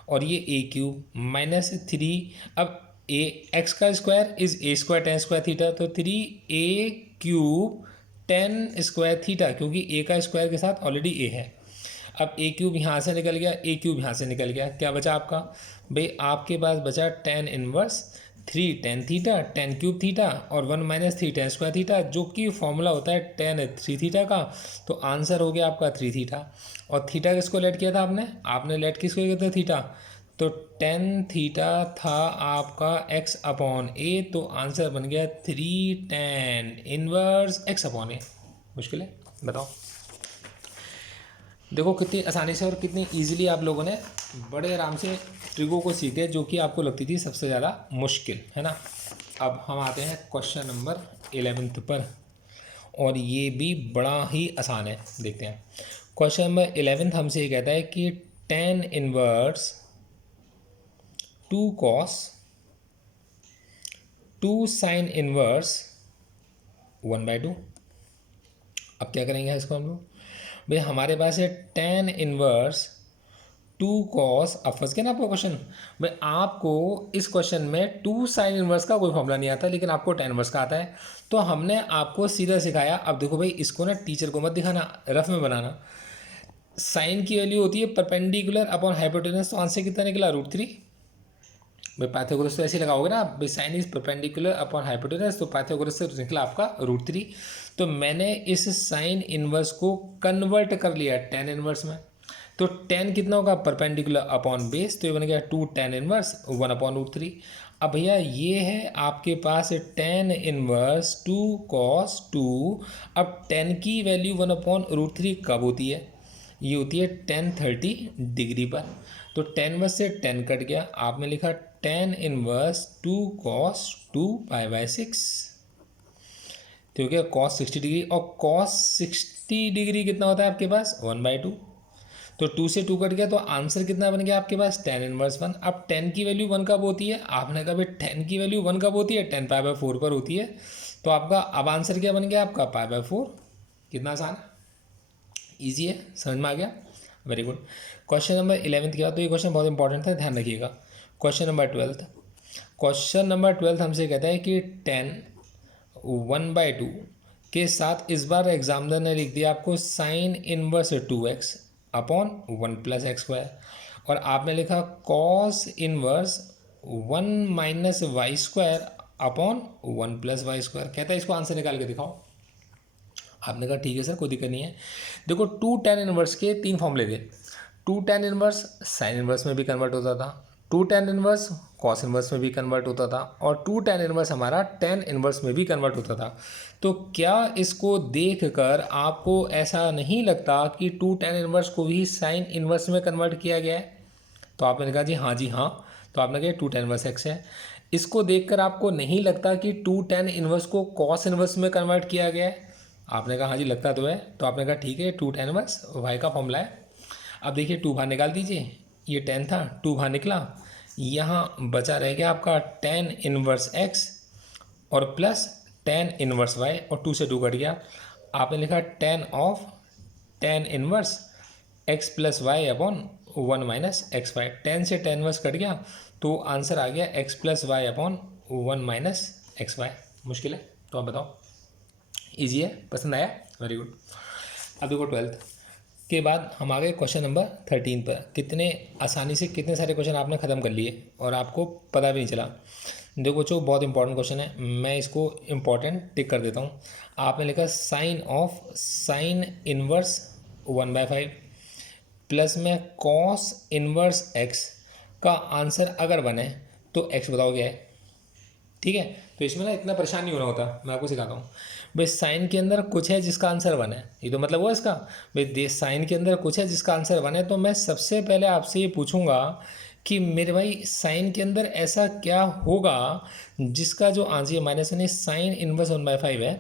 और ये ए क्यूब माइनस थ्री। अब ए एक्स का square is a square ten square theta, तो थ्री ए क्यूब टेन स्क्वायर थीटा, क्योंकि ए का स्क्वायर के साथ ऑलरेडी ए है। अब ए क्यूब यहाँ से निकल गया, ए क्यूब यहाँ से निकल गया, क्या बचा आपका, भाई आपके पास बचा tan inverse three tan theta tan cube theta और one minus three tan square theta, जो कि फॉर्मूला होता है टेन थ्री थीटा का। तो आंसर हो गया आपका थ्री थीटा। और थीटा किसको लेट किया था आपने लेट किसको किया था थीटा, तो टेन थीटा था आपका एक्स अपॉन ए, तो आंसर बन गया three tan inverse X upon A. मुश्किल है, बताओ। देखो कितनी आसानी से और कितनी इजीली आप लोगों ने बड़े आराम से ट्रिगो को सीखे, जो कि आपको लगती थी सबसे ज़्यादा मुश्किल, है ना। अब हम आते हैं क्वेश्चन नंबर 11 पर, और ये भी बड़ा ही आसान है, देखते हैं। क्वेश्चन नंबर 11 हमसे ये कहता है कि tan inverse to cos two sine inverse one by two. अब क्या करेंगे इसको हम लोग, भाई हमारे पास है टेन इनवर्स टू कॉस, अब फंस गया ना आपका क्वेश्चन। भाई आपको इस क्वेश्चन में टू साइन इनवर्स का कोई फॉर्मूला नहीं आता, लेकिन आपको टेन इनवर्स का आता है। तो हमने आपको सीधा सिखाया। अब देखो भाई, इसको ना टीचर को मत दिखाना, रफ में बनाना। साइन की वैल्यू होती है परपेंडिकुलर अपॉन हाइपोटेनस, तो आंसर कितना निकला √3। भाई पाइथागोरस तो ऐसे लगाओगे ना, भाई sine is perpendicular upon hypotenuse, तो पाइथागोरस से निकला आपका √3। तो मैंने इस साइन इनवर्स को कन्वर्ट कर लिया टेन इनवर्स में। तो टेन कितना होगा, परपेंडिकुलर अपॉन बेस, तो ये बन गया 2 टेन इनवर्स 1/√3। अब भैया ये है आपके पास टेन इनवर्स 2 cos 2। अब टेन की वैल्यू 1/√3 कब होती है, ये होती है 10 डिग्री पर। तो टेन वर्स से 10 कट गया, आपने लिखा टेन इनवर्स 2 cos 2 π/6। तो क्या cos 60 डिग्री, और cos 60 डिग्री कितना होता है आपके पास 1/2। तो 2 से 2 कट गया, तो आंसर कितना बन गया आपके पास टेन इनवर्स 1। अब 10 की वैल्यू 1 कब होती है, आपने कहा भाई 10 की वैल्यू 1 कब होती है, 10 π/4 पर होती है। तो आपका अब आंसर क्या बन गया आपका π/4। कितना आसान है, ईजी है, समझ में आ गया, वेरी गुड। क्वेश्चन नंबर 11 के बाद, तो ये क्वेश्चन बहुत इंपॉर्टेंट था, ध्यान रखिएगा। क्वेश्चन नंबर 12, क्वेश्चन नंबर 12 हमसे कहता है कि 10 1/2 के साथ इस बार एग्जामिनर ने लिख दिया आपको sign inverse 2x upon 1 + x², और आपने लिखा cos inverse 1 - y² upon 1 + y²। कहता है इसको आंसर निकाल के दिखाओ। आपने कहा ठीक है सर, कोई दिक्कत नहीं है। देखो 2 tan इनवर्स के 3 फॉर्मूले थे। 2 tan इनवर्स साइन इनवर्स में भी कन्वर्ट होता था, 2 tan इनवर्स कॉस इनवर्स में भी कन्वर्ट होता था, और 2 tan इनवर्स हमारा tan इनवर्स में भी कन्वर्ट होता था। तो क्या इसको देखकर आपको ऐसा नहीं लगता कि 2 tan इनवर्स को भी साइन इनवर्स में कन्वर्ट किया गया है? तो आपने कहा जी हाँ जी हाँ। तो आपने कहा 2 tan इनवर्स x है। इसको देखकर आपको नहीं लगता कि 2 tan इनवर्स को कॉस इनवर्स में कन्वर्ट किया गया है? आपने कहा हाँ जी लगता तो है। तो आपने कहा ठीक है, 2 tan इनवर्स y का फॉर्मूला है। अब देखिए 2 बाहर निकाल दीजिए, ये 10 था, 2 बाहर निकला, यहाँ बचा रह गया आपका tan इनवर्स x और प्लस tan इनवर्स y, और 2 से 2 कट गया। आपने लिखा tan inverse x + y upon 1 - x²। 10 से tan इनवर्स कट गया, तो आंसर आ गया x + y अपॉन 1 - x²। मुश्किल है, तो आप बताओ, ईजी है, पसंद आया, वेरी गुड। अब देखो 12th के बाद हम आ गए क्वेश्चन नंबर 13 पर। कितने आसानी से कितने सारे क्वेश्चन आपने ख़त्म कर लिए और आपको पता भी नहीं चला। देखो बच्चों, बहुत इंपॉर्टेंट क्वेश्चन है, मैं इसको इम्पॉर्टेंट टिक कर देता हूँ। आपने लिखा साइन इनवर्स 1/5 प्लस में कॉस इनवर्स x का आंसर अगर बने तो x बताओ क्या है। ठीक है, तो इसमें ना इतना परेशान नहीं होना होता, मैं आपको सिखाता हूँ। भाई साइन के अंदर कुछ है जिसका आंसर वन है, ये तो मतलब वो इसका, भाई साइन के अंदर कुछ है जिसका आंसर वन है, तो मैं सबसे पहले आपसे ये पूछूंगा कि मेरे भाई साइन के अंदर ऐसा क्या होगा जिसका जो आंसर -1 साइन इनवर्स 1/5 है,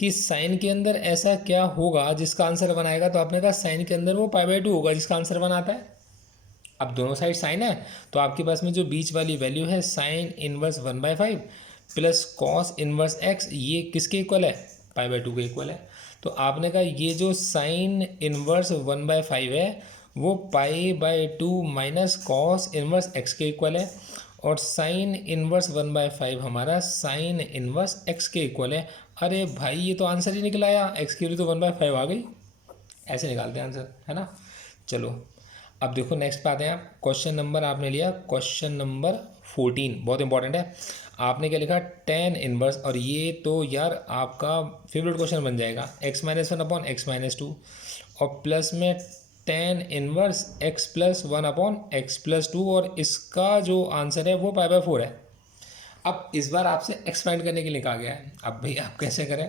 कि साइन के अंदर ऐसा क्या होगा जिसका आंसर वन आएगा। तो आपने कहा साइन के अंदर वो π/2 होगा जिसका आंसर वन आता है। अब दोनों साइड साइन है, तो आपके पास में जो बीच वाली वैल्यू है sine inverse 1/5 plus cos inverse x, ये किसके इक्वल है, π/2 के इक्वल है। तो आपने कहा ये जो साइन इनवर्स 1/5 है वो π/2 माइनस कॉस इनवर्स x के इक्वल है, और साइन इनवर्स 1/5 हमारा साइन इनवर्स x के इक्वल है। अरे भाई ये तो आंसर ही निकल आया, x की वैल्यू तो 1/5 आ गई। ऐसे निकालते हैं आंसर, है ना। चलो अब देखो नेक्स्ट पे आते हैं आप। क्वेश्चन नंबर आपने लिया क्वेश्चन नंबर 14, बहुत इंपॉर्टेंट है। आपने क्या लिखा tan इनवर्स, और ये तो यार आपका फेवरेट क्वेश्चन बन जाएगा, x - 1 अपॉन x - 2, और प्लस में tan inverse x + 1 upon x + 2, और इसका जो आंसर है वो π/4 है। अब इस बार आपसे एक्सपेंड करने के लिए कहा गया है। अब भाई आप कैसे करें,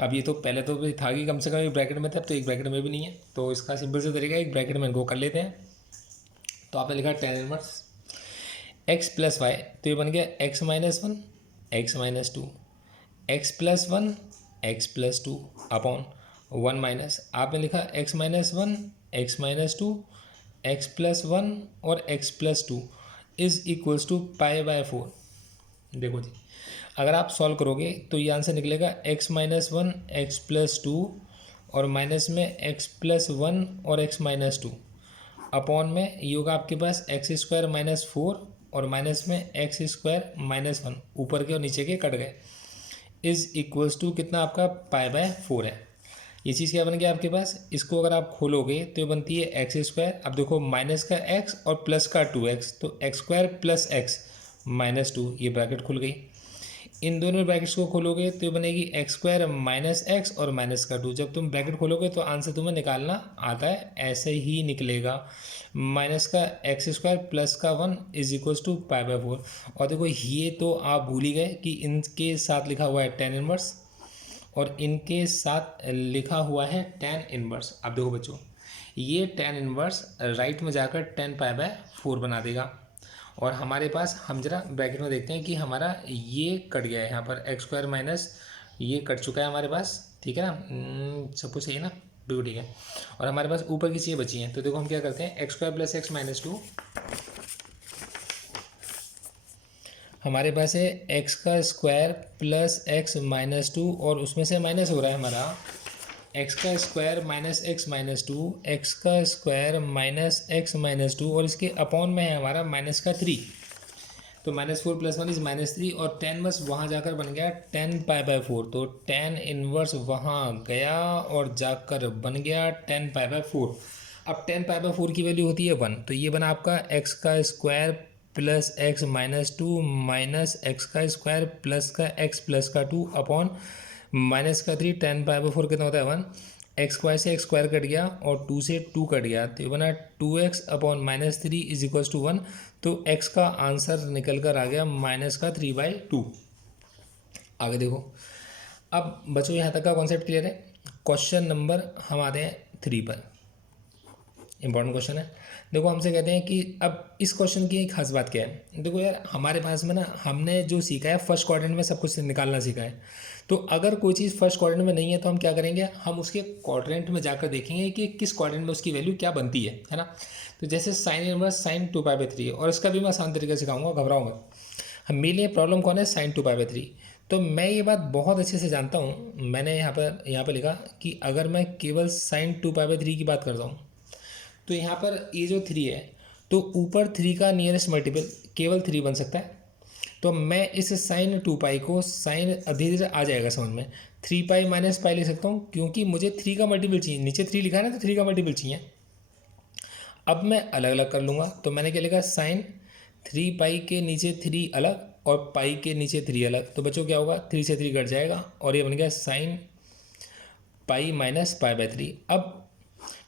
अब ये तो पहले तो भी था कि कम से कम एक ब्रैकेट में था, अब तो एक ब्रैकेट में भी नहीं है, तो इसका सिंपल से तरीका एक ब्रैकेट में इनको कर लेते हैं। तो आपने लिखा tan इनवर्स x + y, तो ये बन गया x - 1 x - 2 x + 1 x + 2 upon 1 minus, आपने लिखा x - 1 x - 2 x + 1 और x + 2 इज इक्वल्स टू π/4। देखो जी, अगर आप सॉल्व करोगे तो ये आंसर निकलेगा x - 1 x + 2 और माइनस में एक्स प्लस वन और एक्स माइनस टू अपॉन में ये होगा आपके पास एक्स स्क्वायर माइनस फोर और माइनस में एक्स स्क्वायर माइनस वन, ऊपर के और नीचे के कट गए, इज़ इक्वल्स टू कितना आपका पाई बाय फोर है। ये चीज़ क्या बन गया आपके पास, इसको अगर आप खोलोगे तो ये बनती है एक्स स्क्वायर, अब देखो माइनस का एक्स और प्लस का टू एक्स, तो x square plus x minus to, ये ब्रैकेट खुल गई। इन दोनों ब्रैकेट्स को खोलोगे तो ये बनेगी एक्स स्क्वायर माइनस एक्स और माइनस का टू। जब तुम ब्रैकेट खोलोगे तो आंसर तुम्हें निकालना आता है, ऐसे ही निकलेगा, माइनस का एक्स स्क्वायर प्लस का one is equals to pi by four. और देखो ये तो आप भूल ही गए कि इनके साथ लिखा हुआ है टेन इनवर्स और इनके साथ लिखा हुआ है टेन इनवर्स। अब देखो बच्चों, ये टेन इनवर्स राइट में जाकर टेन पाई बाय फोर बना देगा और हमारे पास, हम जरा ब्रैकेट में देखते हैं कि हमारा ये कट गया है, यहाँ पर एक्स स्क्वायर माइनस ये कट चुका है हमारे पास, ठीक है ना, सब कुछ सही है ना, बिल्कुल ठीक है। और हमारे पास ऊपर की चीज़ें बची हैं, तो देखो हम क्या करते हैं, x square plus x minus to, हमारे पास है एक्स का square plus x minus two और उसमें से माइनस हो रहा है हमारा एक्स का square minus X minus two, X का square minus X minus two और इसके अपॉन में है हमारा माइनस का थ्री, तो minus four plus one is minus three और टेन बस वहाँ जाकर बन गया टेन पाई बाय फोर, तो टेन इनवर्स वहाँ गया और जाकर बन गया टेन पाई बाय फोर। अब टेन पाई बाय फोर की वैल्यू होती है वन, तो ये बना आपका एक्स का square plus x minus to minus x का स्क्वायर प्लस का एक्स प्लस का टू अपॉन माइनस का three, ten pi by four कितना होता है वन, एक्स स्क्वायर से एक्स स्क्वायर कट गया और टू से टू कट गया, तो ये बना two x upon minus three is equals to one, तो एक्स का आंसर निकल कर आ गया माइनस का थ्री बाई टू। आगे देखो, अब बच्चों यहाँ तक का कॉन्सेप्ट क्लियर है। क्वेश्चन नंबर हम आते हैं थ्री पर, इंपॉर्टेंट क्वेश्चन है। देखो हमसे कहते हैं कि अब इस क्वेश्चन की एक खास बात क्या है, देखो यार हमारे पास में ना हमने जो सीखा है फर्स्ट क्वाड्रेंट में सब कुछ निकालना सीखा है, तो अगर कोई चीज़ फर्स्ट क्वाड्रेंट में नहीं है तो हम क्या करेंगे, हम उसके क्वाड्रेंट में जाकर देखेंगे कि किस क्वाड्रेंट में उसकी वैल्यू क्या बनती है ना। तो जैसे sign inverse sign to pi by three है और इसका भी मैं आसान तरीके से सिखाऊंगा, घबराओ मत। हम मेरे लिए प्रॉब्लम कौन है, sign to pi by three. तो मैं ये बात बहुत अच्छे से जानता हूँ, मैंने यहाँ पर लिखा कि अगर मैं केवल sign to pi by three की बात करता हूँ तो यहाँ पर ये जो थ्री है तो ऊपर थ्री का नियरेस्ट मल्टीपल केवल थ्री बन सकता है, तो मैं इस साइन टू पाई को साइन धीरे धीरे आ जाएगा समझ में, थ्री पाई माइनस पाई ले सकता हूँ क्योंकि मुझे थ्री का मल्टीपल चाहिए, नीचे थ्री लिखा है ना तो थ्री का मल्टीपल चाहिए। अब मैं अलग अलग कर लूँगा, तो मैंने क्या लिखा, साइन थ्री पाई के नीचे थ्री अलग और पाई के नीचे थ्री अलग, तो बच्चों क्या होगा, थ्री से थ्री कट जाएगा और ये बन गया sine pi minus pi by three. अब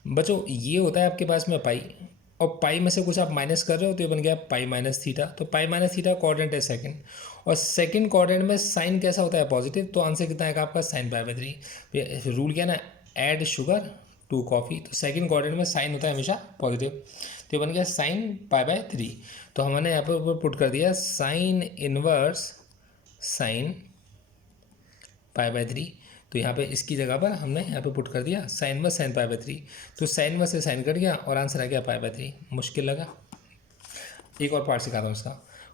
बच्चों ये होता है आपके पास में पाई और पाई में से कुछ आप माइनस कर रहे हो तो ये बन गया पाई माइनस थीटा, तो पाई माइनस थीटा कोऑर्डिनेट है सेकंड और सेकंड कोऑर्डिनेट में साइन कैसा होता है पॉजिटिव, तो आंसर कितना आएगा आपका sine pi by three. Rule क्या ना, ऐड शुगर टू कॉफ़ी, तो सेकंड कोऑर्डिनेट में साइन होता है हमेशा पॉजिटिव, तो ये बन गया साइन पाई बाय थ्री। तो हमने यहाँ पर पुट कर दिया sign inverse sine pi by three, तो यहाँ पे इसकी जगह पर हमने यहाँ पे पुट कर दिया साइन व साइन पाई बाय थ्री, तो साइन व से साइन कट गया और आंसर आ गया पाई बाय थ्री। मुश्किल लगा, एक और पार्ट सिखाता हूँ इसका।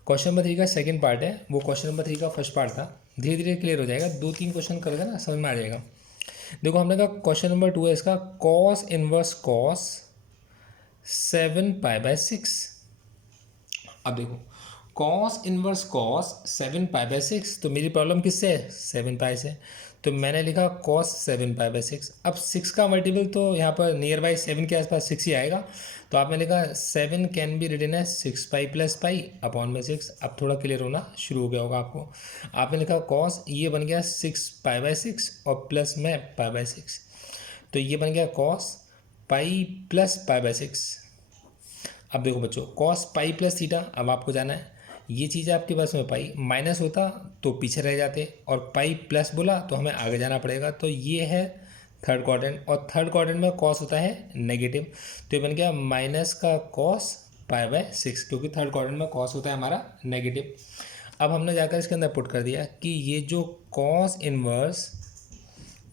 क्वेश्चन नंबर थ्री का सेकंड पार्ट है, वो क्वेश्चन नंबर थ्री का फर्स्ट पार्ट था, धीरे धीरे क्लियर हो जाएगा, दो तीन क्वेश्चन करेगा ना समझ में आ जाएगा। देखो हमने कहा क्वेश्चन नंबर टू है इसका, cos inverse cos seven pi by six. अब देखो cos inverse cos seven pi by six, तो मेरी प्रॉब्लम किससे है, सेवन पाई से, तो मैंने लिखा cos seven pi by six. अब सिक्स का मल्टीपल तो यहाँ पर नियर बाई सेवन के आसपास सिक्स ही आएगा, तो आपने लिखा seven can be written as six pi plus pi upon में सिक्स। अब थोड़ा क्लियर होना शुरू हो गया होगा आपको, आपने लिखा कॉस, ये बन गया सिक्स पाई बाय सिक्स और प्लस में पाई बाय सिक्स, तो ये बन गया cos pi plus pi by six. अब देखो बच्चों कॉस पाई प्लस थीटा, अब आपको जाना है ये चीज़ आपके पास में पाई माइनस होता तो पीछे रह जाते और पाई प्लस बोला तो हमें आगे जाना पड़ेगा, तो ये है थर्ड क्वाड्रेंट और थर्ड क्वाड्रेंट में कॉस होता है नेगेटिव, तो ये बन गया माइनस का कॉस पाई बाय सिक्स, क्योंकि थर्ड क्वाड्रेंट में कॉस होता है हमारा नेगेटिव। अब हमने जाकर इसके अंदर पुट कर दिया कि ये जो cos inverse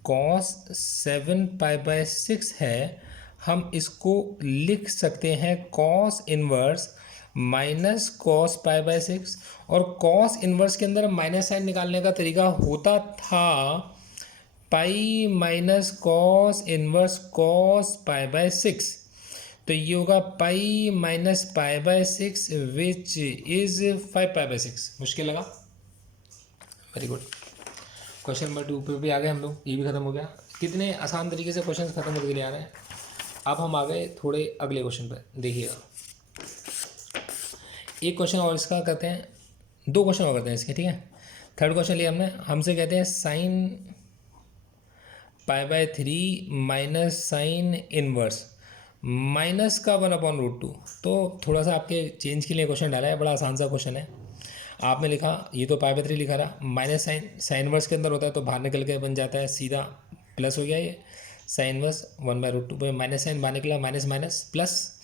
cos seven pi by six है, हम इसको लिख सकते हैं cos inverse minus cos pi by six, और कॉस इनवर्स के अंदर माइनस साइन निकालने का तरीका होता था pi minus cos inverse cos pi by 6, तो ये होगा pi minus pi by 6 which is 5 pi by 6। मुश्किल लगा? Very good. क्वेश्चन नंबर 2 पे भी आ गए हम लोग, ये भी खत्म हो गया। कितने आसान तरीके से क्वेश्चन खत्म होते चले आ रहे हैं। अब हम आ गए थोड़े अगले क्वेश्चन पर, देखिएगा। एक क्वेश्चन और इसका करते हैं, 2 क्वेश्चन और करते हैं इसके, ठीक है। थर्ड क्वेश्चन लिया हमने, हमसे कहते हैं sine pi by 3 minus sine inverse minus का 1/√2। तो थोड़ा सा आपके चेंज के लिए क्वेश्चन डाला है, बड़ा आसान सा क्वेश्चन है। आपने लिखा, ये तो पाई बाय 3 लिखा रहा, माइनस साइन इनवर्स के अंदर होता है तो बाहर निकल के बन जाता है, सीधा प्लस हो गया ये साइन इनवर्स 1/√2, माइनस साइन बाहर निकला, माइनस माइनस प्लस।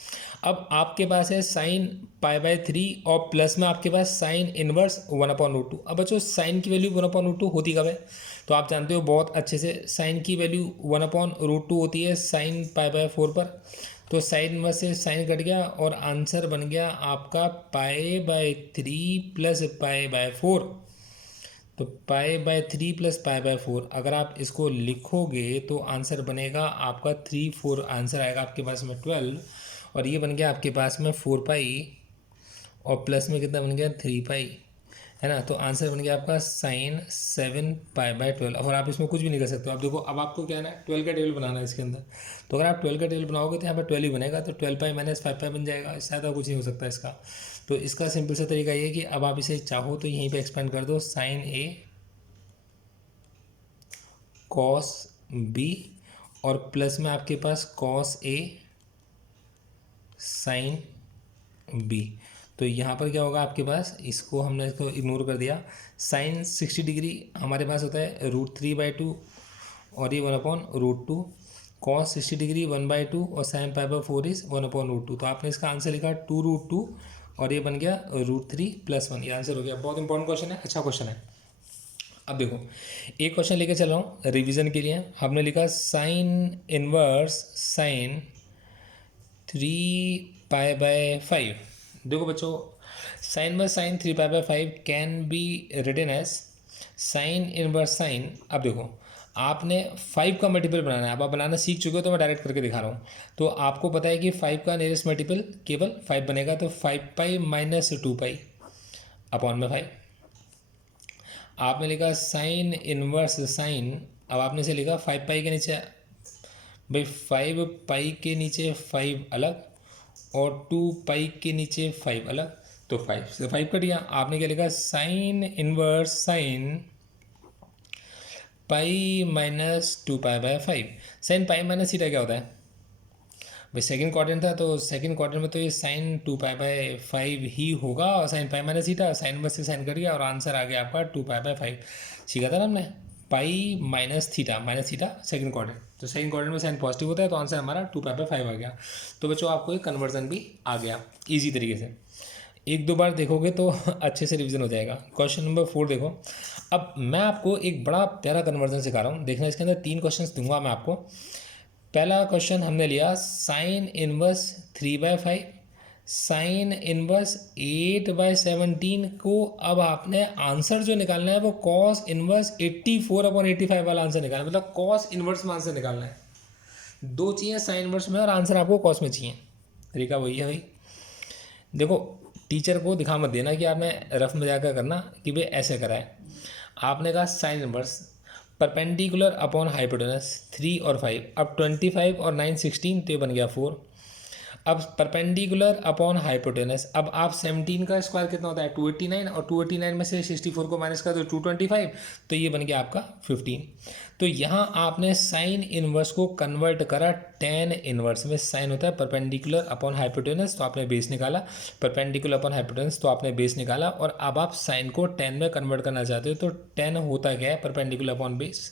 अब आपके पास है साइन पाई बाय 3 और प्लस में आपके पास साइन इनवर्स 1/√2। अब बच्चों साइन की वैल्यू 1/√2 होती कब है? तो आप जानते हो बहुत अच्छे से, साइन की वैल्यू 1/√2 होती है साइन पाई बाय 4 पर। तो साइन इनवर्स से साइन कट गया और आंसर बन गया आपका pi by 3 plus pi by 4। तो pi by 3 plus pi by 4 अगर आप इसको लिखोगे तो आंसर बनेगा आपका 3 4, आंसर आएगा आपके पास में 12, और ये बन गया आपके पास में 4 पाई और प्लस में कितना बन गया 3 पाई, है ना। तो आंसर बन गया आपका साइन 7 पाई बाय 12। और आप इसमें कुछ भी नहीं कर सकते हो। अब देखो, अब आपको क्या है ना, 12 का टेबल बनाना है इसके अंदर। तो अगर आप 12 का टेबल बनाओगे तो यहाँ पर 12 ही बनेगा, तो 12 पाई माइनस 5 पाई बन जाएगा, इससे ज़्यादा कुछ नहीं हो सकता इसका। तो इसका सिंपल सा तरीका ये है कि अब आप इसे चाहो तो यहीं पर एक्सपेंड कर दो, साइन ए कॉस बी और प्लस में आपके पास कॉस ए साइन बी। तो यहाँ पर क्या होगा आपके पास, इसको हमने इसको इग्नोर कर दिया। साइन 60 डिग्री हमारे पास होता है √3/2 और ये 1/√2। कॉस 60 डिग्री 1/2 और साइन पाई बाय 4 इज 1/√2। तो आपने इसका आंसर लिखा 2√2 और ये बन गया √3 + 1। ये आंसर हो गया। बहुत इंपॉर्टेंट क्वेश्चन है, अच्छा क्वेश्चन है। अब देखो, एक क्वेश्चन लेके चल रहा हूँ रिवीजन के लिए। हमने लिखा sine inverse sine 3 pi by 5। देखो बच्चों, sine inverse sine 3 pi by 5 can be written as sine inverse sine. अब देखो, आपने 5 का मल्टीपल बनाना है। अब आप बनाना सीख चुके हो तो मैं डायरेक्ट करके दिखा रहा हूँ। तो आपको पता है कि 5 का नियरेस्ट मल्टीपल केवल 5 बनेगा, तो 5 पाई माइनस 2 पाई अपॉन में 5। आपने लिखा साइन इनवर्स साइन, अब आपने से लिखा 5 पाई के नीचे भाई 5 पाई के नीचे 5 अलग और 2 पाई के नीचे 5 अलग, तो 5 से 5 कट गया। आपने क्या लिखा, sine inverse sine pi minus 2 pi by 5। Sine pi minus theta क्या होता है भाई, सेकंड क्वाड्रेंट था तो सेकंड क्वाड्रेंट में तो ये साइन 2 पाई बाय 5 ही होगा, और sine pi minus theta, sine inverse से साइन कट गया और आंसर आ गया आपका 2 पाई बाय 5। सीखा था ना हमने, pi minus theta second quadrant, तो सेकंड क्वाड्रेंट में साइन पॉजिटिव होता है, तो आंसर हमारा 2 पाई बाय 5 आ गया। तो बच्चों आपको एक कन्वर्जन भी आ गया ईजी तरीके से। 1-2 बार देखोगे तो अच्छे से रिवीजन हो जाएगा। क्वेश्चन नंबर 4 देखो। अब मैं आपको एक बड़ा प्यारा कन्वर्जन सिखा रहा हूँ, देखना। इसके अंदर 3 क्वेश्चन दूंगा मैं आपको। पहला क्वेश्चन हमने लिया साइन इनवर्स 3/5 साइन इनवर्स 8/17 को। अब आपने आंसर जो निकालना है वो कॉस इनवर्स 84/85 वाला आंसर निकालना है, मतलब कॉस इनवर्स में आंसर निकालना है। 2 चाहिए साइन इनवर्स में और आंसर आपको कॉस में चाहिए। तरीका वही है भाई। देखो, टीचर को दिखा मत देना कि आपने रफ मजाक करना कि भाई ऐसे करा है। आपने कहा sine inverse perpendicular upon hypotenuse 3 और 5। अब 25 और 9 16, तो ये बन गया 4। अब परपेंडिकुलर अपॉन हाइपोटेनस, अब आप 17 का स्क्वायर कितना होता है 289, और 289 में से 64 को माइनस कर दो 225, तो ये बन गया आपका 15। तो यहाँ आपने साइन इनवर्स को कन्वर्ट करा टेन इनवर्स में। साइन होता है परपेंडिकुलर अपॉन हाइपोटेनस, तो आपने बेस निकाला, परपेंडिकुलर अपॉन हाइपोटेनस तो आपने बेस निकाला, और अब आप साइन को टेन में कन्वर्ट करना चाहते हो, तो टेन होता क्या है परपेंडिकुलर अपॉन बेस,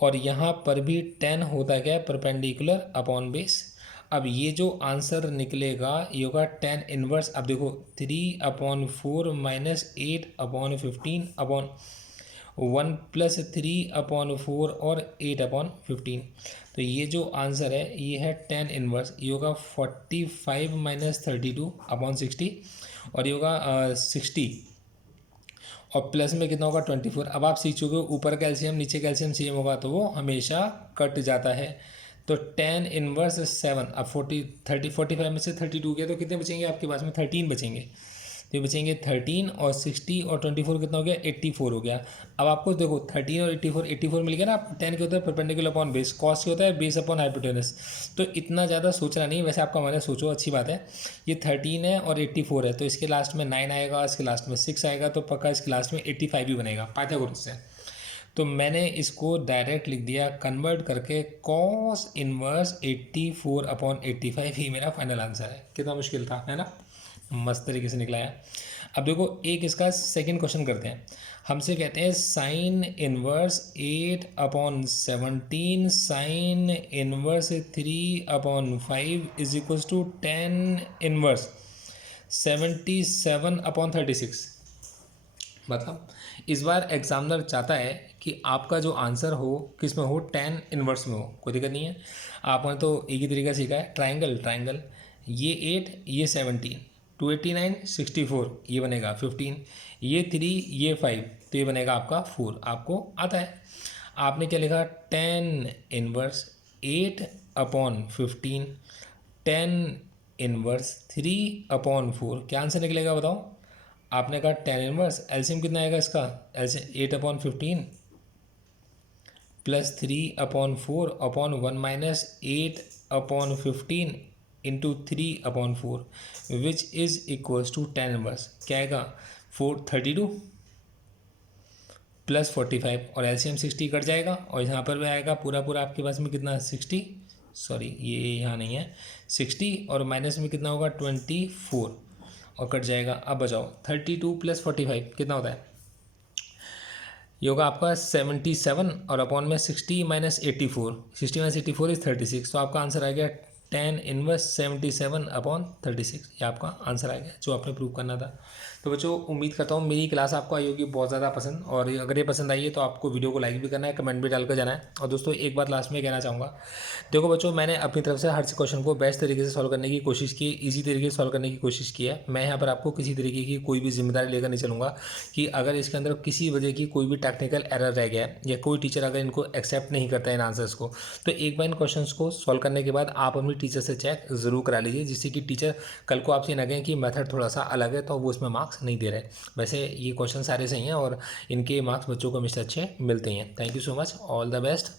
और यहाँ पर भी 10 होता क्या है परपेंडिकुलर अपॉन बेस। अब ये जो आंसर निकलेगा ये होगा 10 इनवर्स। अब देखो 3/4 माइनस 8/15 अपॉन 1 + 3/4 और 8/15। तो ये जो आंसर है ये है 10 इनवर्स। ये होगा 45 - 32/60, और ये होगा 60 और प्लस में कितना होगा 24। अब आप सीख चुके हो ऊपर का एलसीएम नीचे का एलसीएम सेम होगा तो वो हमेशा कट जाता है। तो 10 इनवर्स 7, अब 45 में से 32 गया तो कितने बचेंगे आपके पास में 13 बचेंगे। तो ये बचेंगे 13 और 60 और 24 कितना हो गया 84 हो गया। अब आपको देखो 13 और 84 मिल गया ना आपको। 10 के होता है परपेंडिकुलर अपॉन बेस, कॉस के होता है बेस अपॉन हाइपोटेनस। तो इतना ज़्यादा सोचना नहीं है, वैसे आपका हमारे सोचो अच्छी बात है। ये 13 है और 84 है तो इसके लास्ट में 9 आएगा, इसके लास्ट में 6 आएगा तो पक्का इसके लास्ट में 85 ही बनेगा पाइथागोरस से। तो मैंने इसको डायरेक्ट लिख दिया कन्वर्ट करके कॉस इनवर्स 84 अपॉन 85 ही मेरा फाइनल आंसर है। कितना मुश्किल था, है ना? मस्त तरीके से निकला है। अब देखो एक इसका सेकंड क्वेश्चन करते हैं। हमसे कहते हैं sine inverse 8 upon 17 sine inverse 3 upon 5 is equal to 10 inverse 77 upon 36। मतलब इस बार एग्जामिनर चाहता है कि आपका जो आंसर हो किस में हो 10 इनवर्स में हो। कोई दिक्कत नहीं है, आपने तो एक ही तरीका सीखा है। ट्राइंगल ये 8 ये 17 289 64 ये बनेगा 15, ये 3 ये 5 तो ये बनेगा आपका 4। आपको आता है। आपने क्या लिखा 10 इनवर्स 8 अपॉन 15 10 इनवर्स 3 अपॉन 4 क्या आंसर निकलेगा बताओ। आपने कहा 10 इनवर्स एलसीएम कितना आएगा इसका, LCM 8 upon 15 plus 3 upon 4 upon 1 minus 8 upon 15 into 3 upon 4 which is equals to 10 inverse. क्या आएगा 432 प्लस 45 और एलसीएम 60 कट जाएगा और यहाँ पर भी आएगा पूरा आपके पास में कितना 60, सॉरी ये यहाँ नहीं है 60 और माइनस में कितना होगा 24 और कट जाएगा। अब बचाओ 32 प्लस 45 कितना होता है, ये होगा आपका 77 और अपॉन में 60 माइनस 84, 60 माइनस 84 इज 36। तो आपका आंसर आ गया 10 इनवर्स 77 अपॉन 36। ये आपका आंसर आ गया जो आपने प्रूव करना था। तो बच्चों उम्मीद करता हूँ मेरी क्लास आपको आई होगी बहुत ज़्यादा पसंद, और अगर ये पसंद आई है तो आपको वीडियो को लाइक भी करना है, कमेंट भी डालकर जाना है। और दोस्तों एक बात लास्ट में कहना चाहूँगा, देखो बच्चों मैंने अपनी तरफ से हर क्वेश्चन को बेस्ट तरीके से सॉल्व करने की कोशिश की, ईजी तरीके से सॉल्व करने की कोशिश की है। मैं यहाँ पर आपको किसी तरीके की कोई भी जिम्मेदारी लेकर नहीं चलूँगा कि अगर इसके अंदर किसी वजह की कोई भी टेक्निकल एरर रह गया है या कोई टीचर अगर इनको एक्सेप्ट नहीं करता है इन आंसर्स को, तो एक बार इन क्वेश्चंस को सॉल्व करने के बाद आप अपनी टीचर से चेक ज़रूर करा लीजिए, जिससे कि टीचर कल को आपसे लगे कि मेथड थोड़ा सा अलग है तो वो उसमें मार्क्स नहीं दे रहे। वैसे ये क्वेश्चन सारे सही हैं और इनके मार्क्स बच्चों को हमेशा अच्छे मिलते हैं। Thank you so much, all the best.